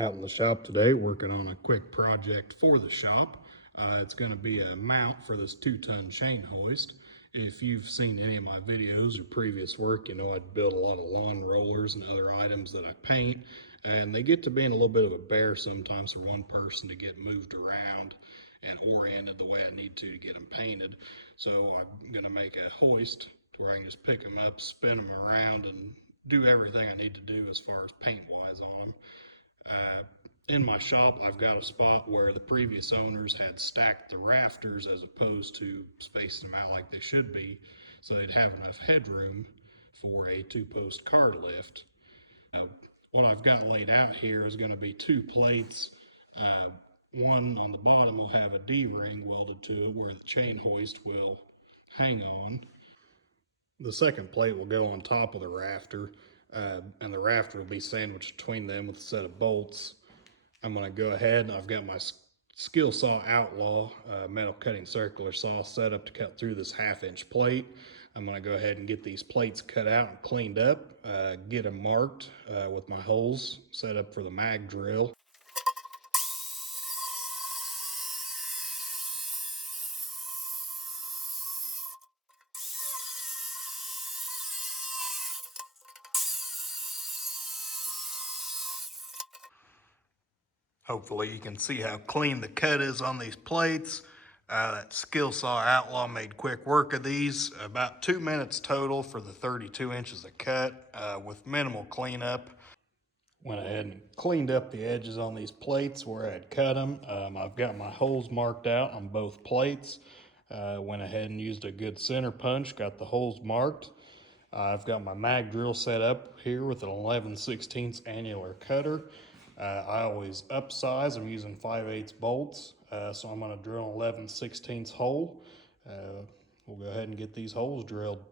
Out in the shop today working on a quick project for the shop. It's going to be a mount for this 2-ton chain hoist. If you've seen any of my videos or previous work, you know I'd build a lot of lawn rollers and other items that I paint, and they get to being a little bit of a bear sometimes for one person to get moved around and oriented the way I need to get them painted. So I'm going to make a hoist where I can just pick them up, spin them around, and do everything I need to do as far as paint wise on them. In my shop, I've got a spot where the previous owners had stacked the rafters as opposed to spacing them out like they should be, so they'd have enough headroom for a 2-post car lift. What I've got laid out here is going to be 2 plates. One on the bottom will have a D-ring welded to it where the chain hoist will hang on. The second plate will go on top of the rafter, and the rafter will be sandwiched between them with a set of bolts. I'm going to go ahead and I've got my Skilsaw Outlaw metal cutting circular saw set up to cut through this 1/2-inch plate. I'm going to go ahead and get these plates cut out and cleaned up, get them marked with my holes set up for the mag drill. Hopefully you can see how clean the cut is on these plates. That Skilsaw Outlaw made quick work of these. About 2 minutes total for the 32 inches of cut with minimal cleanup. Went ahead and cleaned up the edges on these plates where I had cut them. I've got my holes marked out on both plates. Went ahead and used a good center punch, got the holes marked. I've got my mag drill set up here with an 11/16 annular cutter. I always upsize. I'm using 5/8 bolts, so I'm going to drill an 11/16 hole. We'll go ahead and get these holes drilled.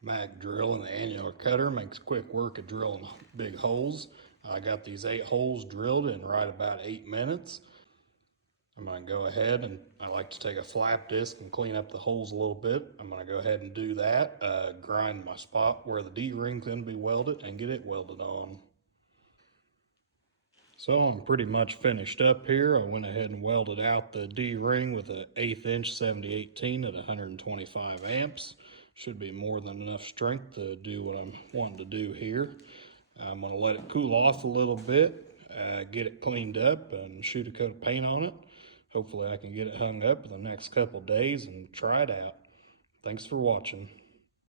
Mag drill and the annular cutter makes quick work of drilling big holes. I got these 8 holes drilled in right about 8 minutes. I'm going to go ahead and I like to take a flap disc and clean up the holes a little bit. I'm going to go ahead and do that, grind my spot where the D-ring's going to be welded and get it welded on. So I'm pretty much finished up here. I went ahead and welded out the D-ring with an 1/8-inch 7018 at 125 amps. Should be more than enough strength to do what I'm wanting to do here. I'm going to let it cool off a little bit, get it cleaned up and shoot a coat of paint on it. Hopefully I can get it hung up in the next couple days and try it out. Thanks for watching.